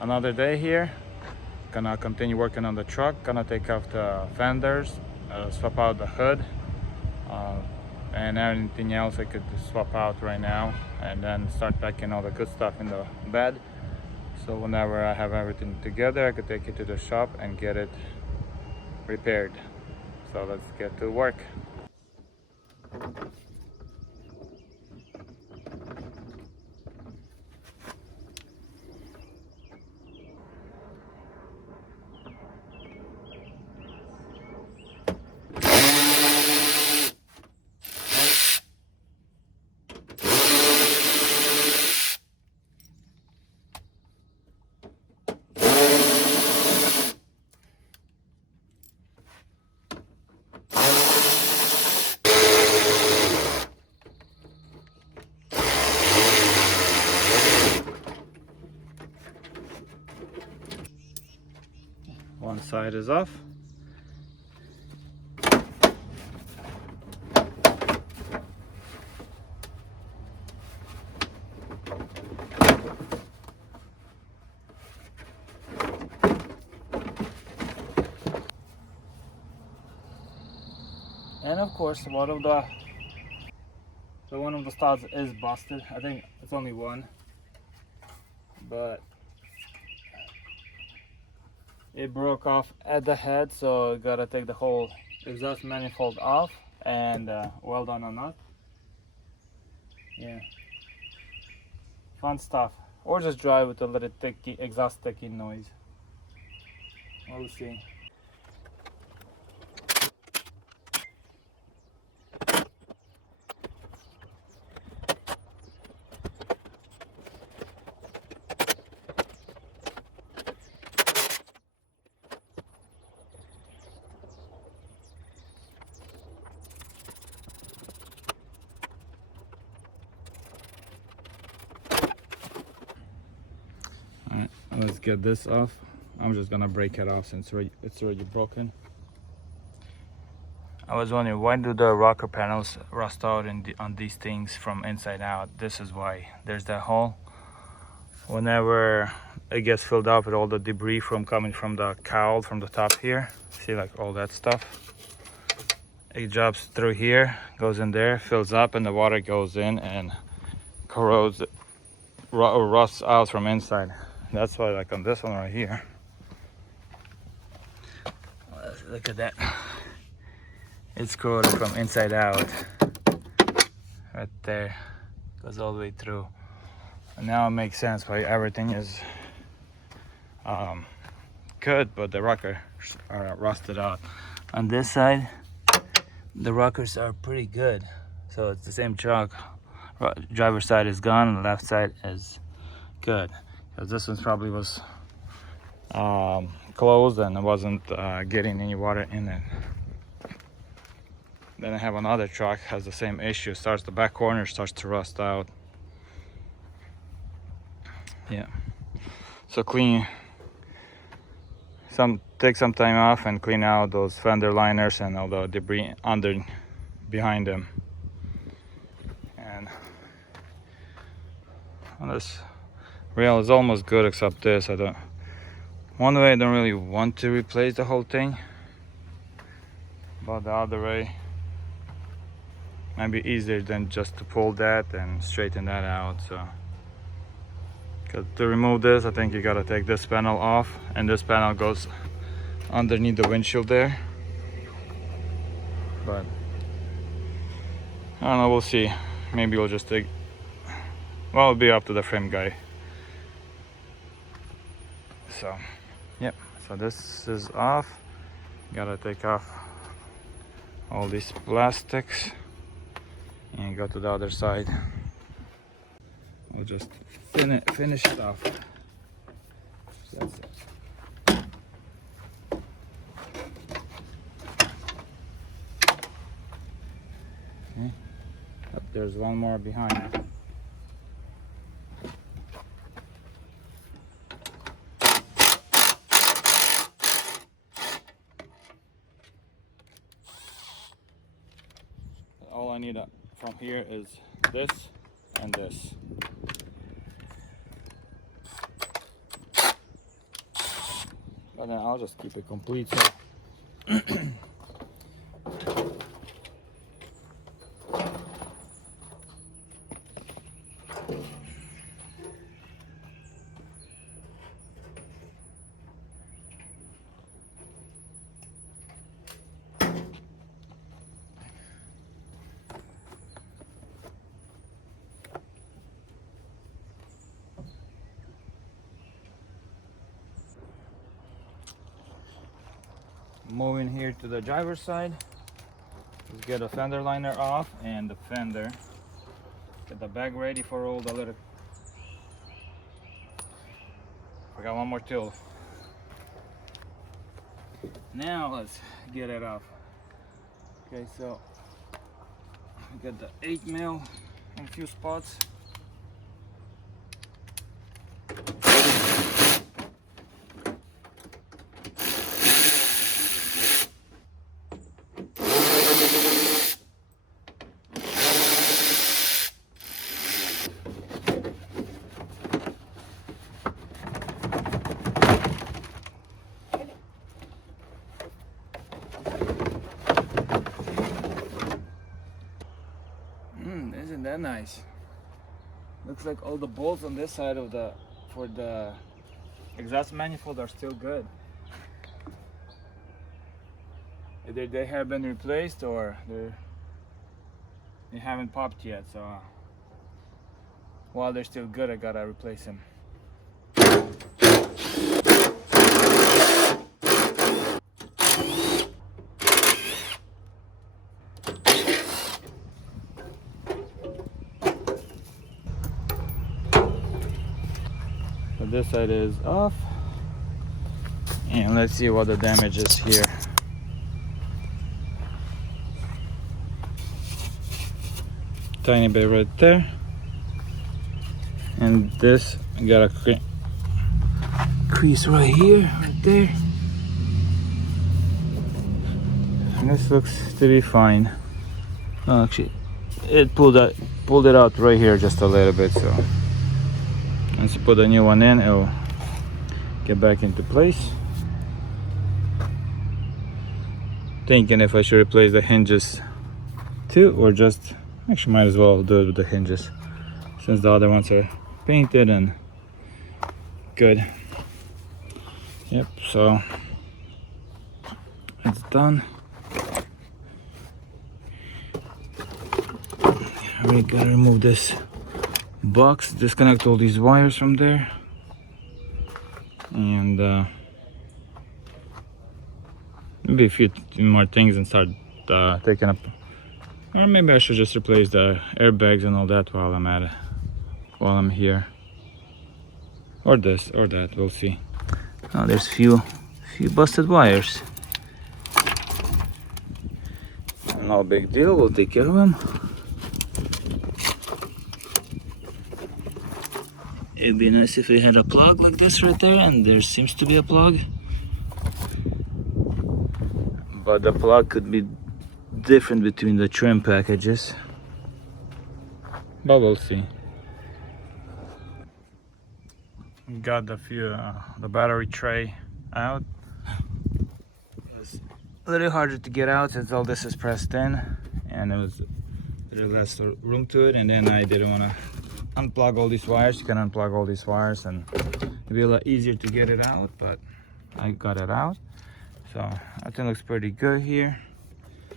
another day here. Gonna continue working on the truck. Gonna take off the fenders, swap out the hood, and anything else I could swap out right now, and then start packing all the good stuff in the bed. So whenever I have everything together, I could take it to the shop and get it repaired. So let's get to work. One side is off. And of course, one of the studs is busted. I think it's only one, but it broke off at the head, so gotta take the whole exhaust manifold off and weld on a nut. Yeah, fun stuff. Or just drive with a little ticky exhaust ticking noise. We'll see. Alright, let's get this off. I'm just gonna break it off since it's already broken. I was wondering, why do the rocker panels rust out on these things from inside out? This is why. There's that hole. Whenever it gets filled up with all the debris from coming from the cowl from the top here, see, like all that stuff, it drops through here, goes in there, fills up, and the water goes in and corrodes or rusts out from inside. That's why, like on this one right here, look at that, it's corroded from inside out. Right there, goes all the way through. And now it makes sense why everything is good, but the rockers are rusted out. On this side, the rockers are pretty good, so it's the same truck. Driver's side is gone and the left side is good, because this one probably was closed and it wasn't getting any water in it. Then I have another truck, has the same issue. Starts, the back corner starts to rust out. Yeah, so take some time off and clean out those fender liners and all the debris behind them. And well, this rail is almost good except this. One way I don't really want to replace the whole thing, but the other way might be easier than just to pull that and straighten that out. So to remove this, I think you gotta take this panel off, and this panel goes underneath the windshield there. But I don't know, we'll see. Maybe we'll just take, well, it'll be up to the frame guy. So yep, so this is off. Gotta take off all these plastics and go to the other side. We'll just finish it off. That's it. Okay. Yep, there's one more behind. All I need from here is this and this. but then I'll just keep it complete. So moving here to the driver's side. Let's get the fender liner off and the fender. Get the bag ready for all the little. Forgot one more tool. Now let's get it off. Okay, so we got the 8mm in a few spots. Isn't that nice? Looks like all the bolts on this side of the for the exhaust manifold are still good. Either they have been replaced or they haven't popped yet. So while they're still good, I gotta replace them. So this side is off, and let's see what the damage is here. Tiny bit right there, and this got a crease right here, right there. And this looks to be fine. Oh, actually, it pulled it out right here just a little bit. So once you put a new one in, it'll get back into place. Thinking if I should replace the hinges too, or just actually might as well do it with the hinges, since the other ones are painted and good. Yep, so it's done. We gotta remove this box, disconnect all these wires from there, and maybe a few more things and start taking up. Or maybe I should just replace the airbags and all that while I'm at it, while I'm here. Or this, or that, we'll see. Oh, there's few busted wires. No big deal, we'll take care of them. It'd be nice if we had a plug like this right there, and there seems to be a plug. But the plug could be different between the trim packages. But we'll see. Got the battery tray out. It was a little harder to get out since all this is pressed in, and it was a little less room to it. And then I didn't want to unplug all these wires. You can unplug all these wires and it'll be a lot easier to get it out, but I got it out. So I think it looks pretty good here.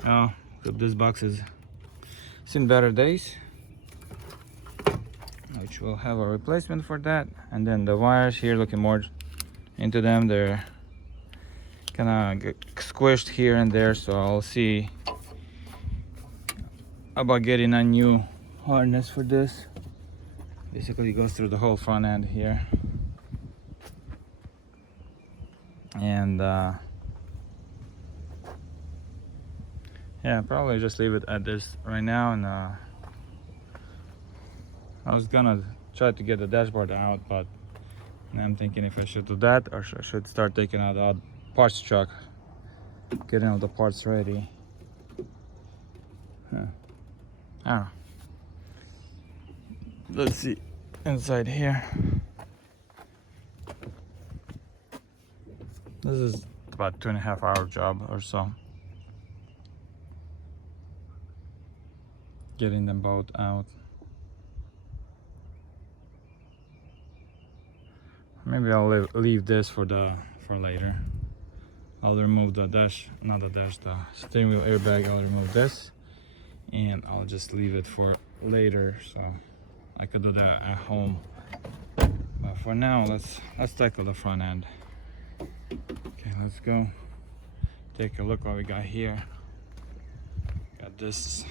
Now this box has seen better days, which will have a replacement for that. And then the wires here, looking more into them, they're kind of squished here and there, so I'll see about getting a new harness for this. Basically it goes through the whole front end here, and yeah, probably just leave it at this right now. And I was gonna try to get the dashboard out, but I'm thinking if I should do that or I should start taking out the parts truck, getting all the parts ready. I don't know. Let's see inside here. This is about 2.5 hour job or so. Getting them both out. Maybe I'll leave this for later. I'll remove the dash, not the dash, the steering wheel airbag. I'll remove this, and I'll just leave it for later, so I could do that at home. But for now, let's tackle the front end. Okay, let's go take a look what we got here. Got this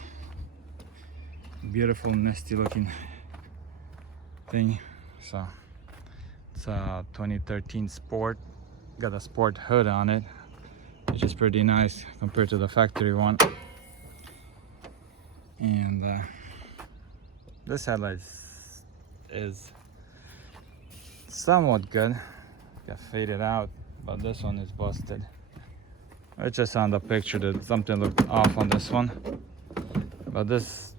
beautiful, nasty looking thing. So it's a 2013 Sport. Got a sport hood on it, which is pretty nice compared to the factory one. And this headlight is somewhat good. Got faded out, but this one is busted. It's just on the picture that something looked off on this one. But this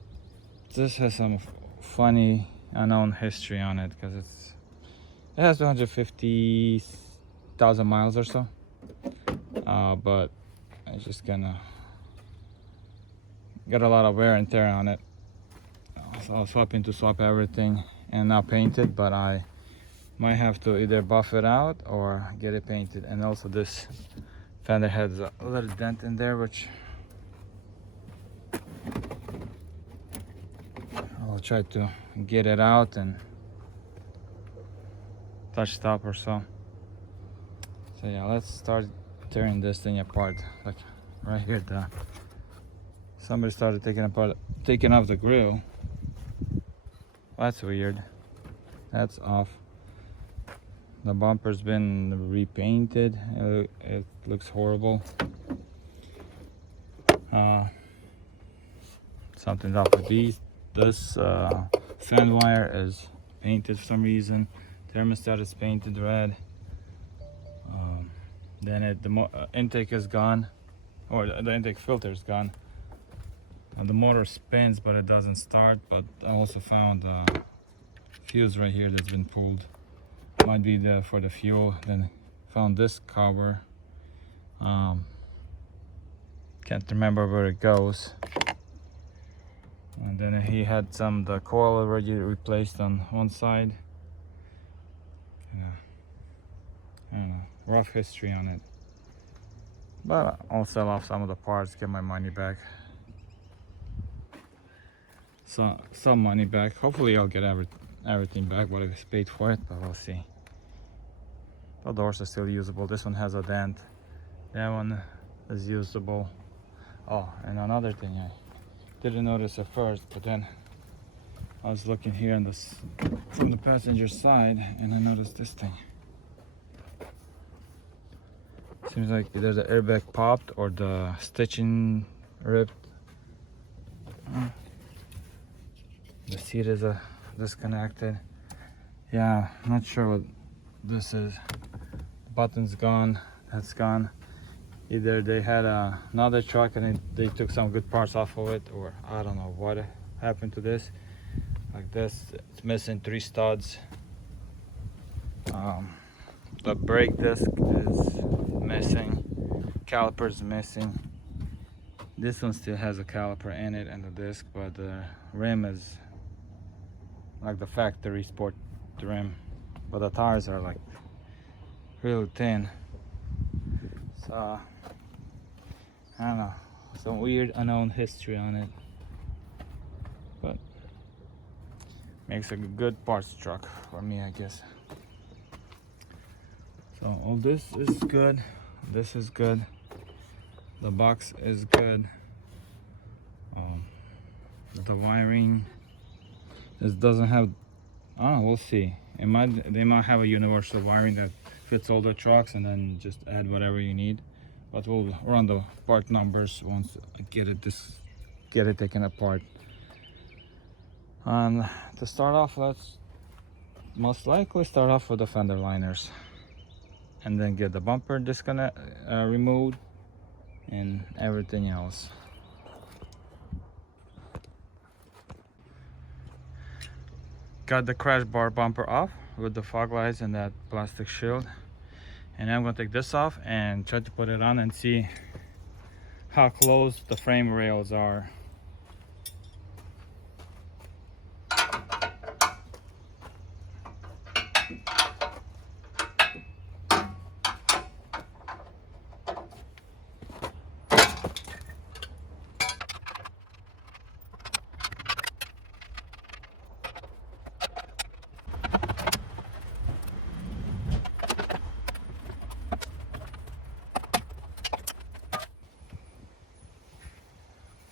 has some funny unknown history on it, because it has 250,000 miles or so. But it's just gonna got a lot of wear and tear on it. So I was hoping to swap everything and not paint it, but I might have to either buff it out or get it painted. And also this fender has a little dent in there, which I'll try to get it out and touch it up or so. So yeah, let's start tearing this thing apart. Like right here, somebody started taking off the grill. That's weird. That's off. The bumper's been repainted. It looks horrible. Something's up with these. This fan wire is painted for some reason. Thermostat is painted red. Then the intake is gone, or the intake filter is gone. And the motor spins, but it doesn't start. But I also found a fuse right here that's been pulled. Might be for the fuel. Then found this cover. Can't remember where it goes. And then he had the coil already replaced on one side. I don't know, rough history on it. But I'll sell off some of the parts, get my money back. So some money back. Hopefully I'll get everything back what I paid for it, but we'll see. The doors are still usable. This one has a dent. That one is usable. Oh, and another thing I didn't notice at first, but then I was looking here on from the passenger side, and I noticed this thing. Seems like either the airbag popped or the stitching ripped. The seat is disconnected. Yeah, I'm not sure what this is. The button's gone. That's gone. Either they had another truck and they took some good parts off of it, or I don't know what happened to this. Like this, it's missing 3 studs. The brake disc is missing. Caliper's missing. This one still has a caliper in it and the disc, but the rim is like the factory sport rim, but the tires are like really thin. So I don't know, some weird unknown history on it, but makes a good parts truck for me, I guess. So all this is good. This is good. The box is good. The wiring. This doesn't have. Oh, we'll see. They might have a universal wiring that fits all the trucks, and then just add whatever you need. But we'll run the part numbers once I get it taken apart. And to start off, let's most likely start off with the fender liners, and then get the bumper disconnect removed and everything else. Got the crash bar bumper off with the fog lights and that plastic shield. And I'm gonna take this off and try to put it on and see how close the frame rails are.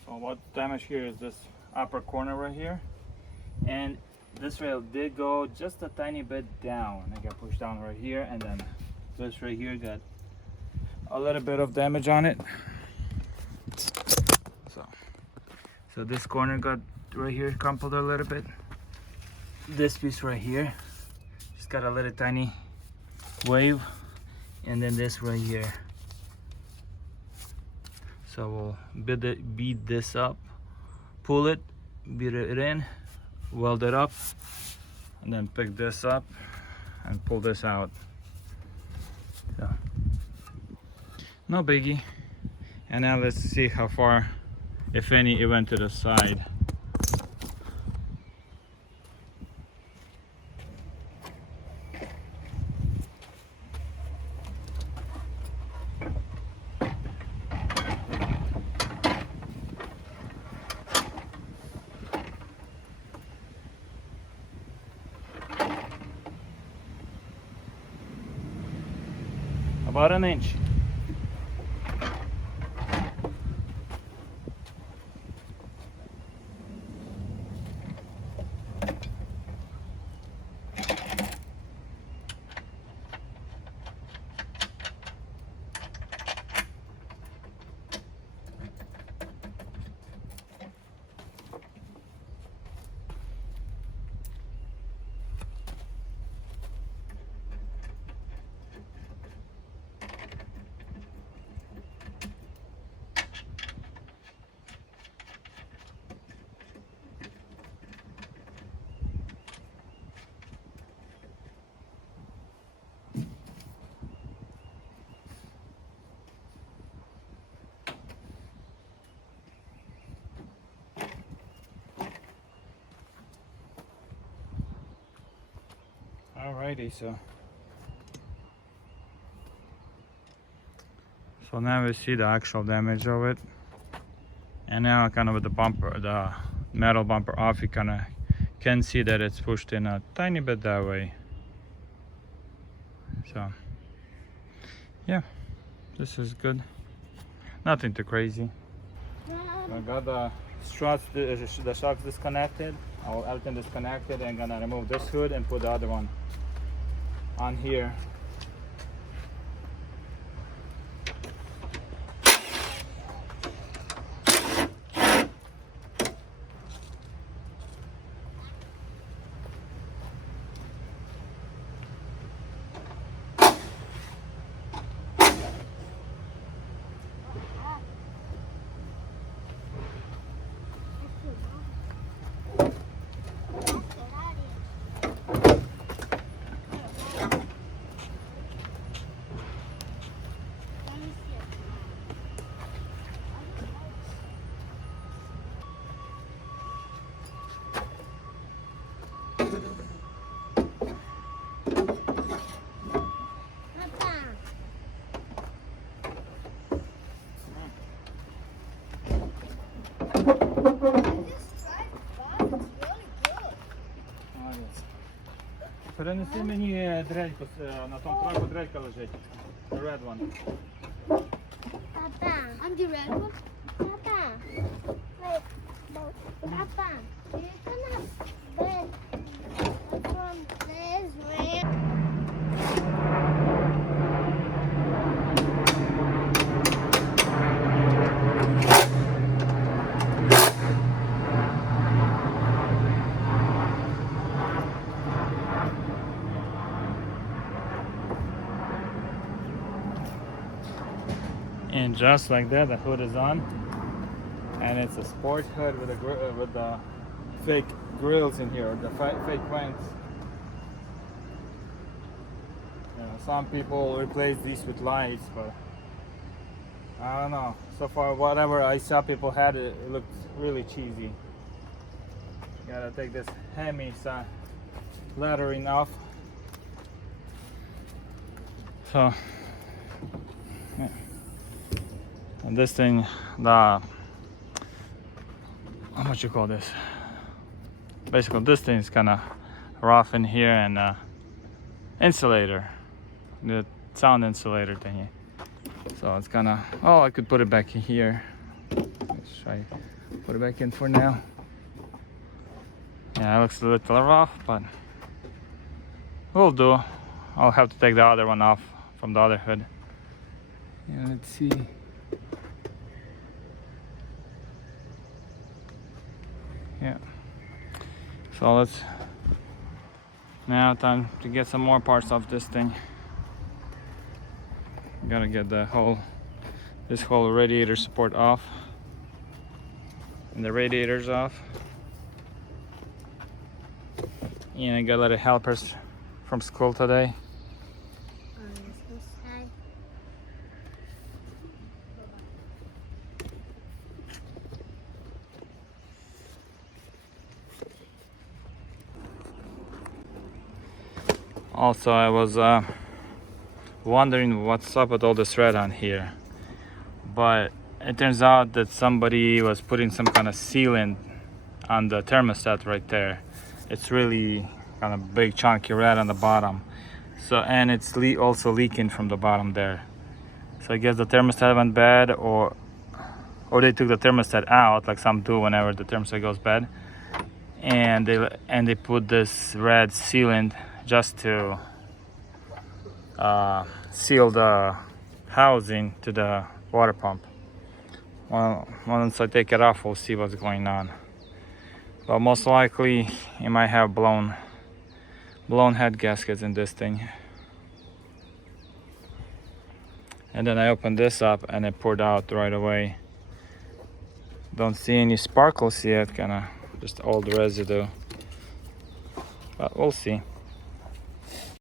So what's damaged here is this upper corner right here, and this rail did go just a tiny bit down. It got pushed down right here, and then this right here got a little bit of damage on it. So this corner got right here crumpled a little bit. This piece right here just got a little tiny wave, and then this right here. So we'll beat this up, pull it, beat it in, weld it up, and then pick this up and pull this out. So, no biggie. And now let's see how far, if any, it went to the side. About an inch. Alrighty, so now we see the actual damage of it, and now kind of with the bumper, the metal bumper off, you kind of can see that it's pushed in a tiny bit that way. So yeah, this is good, nothing too crazy. I got the struts, the shocks disconnected, everything disconnected, and gonna remove this hood and put the other one on here. Перенеси мені дрельку, на тому траку дрелька лежить. The red one. Papa, I'm the red one. Papa, wait, Papa, you're gonna bed from this way. And just like that, the hood is on, and it's a sport hood with the fake grills in here, the fake vents. Yeah. Some people replace these with lights, but I don't know. So far, whatever I saw people had, it looked really cheesy. Gotta take this Hemi lettering off. So, yeah. And this thing, how much you call this? Basically, this thing is kind of rough in here, and insulator, the sound insulator thingy. So it's kind of, oh, I could put it back in here. Let's try put it back in for now. Yeah, it looks a little rough, but will do. I'll have to take the other one off from the other hood. Yeah, let's see. Yeah. So let's, now time to get some more parts off this thing. Gotta get this whole radiator support off, and the radiators off. And I got a lot of helpers from school today. On this side. Also, I was wondering what's up with all this red on here, but it turns out that somebody was putting some kind of sealant on the thermostat right there. It's really kind of big chunky red on the bottom, so, and it's also leaking from the bottom there. So I guess the thermostat went bad, or they took the thermostat out, like some do whenever the thermostat goes bad, and they put this red sealant just to seal the housing to the water pump. Well, once I take it off, we'll see what's going on. But most likely, it might have blown head gaskets in this thing. And then I opened this up, and it poured out right away. Don't see any sparkles yet, kind of just old residue. But we'll see.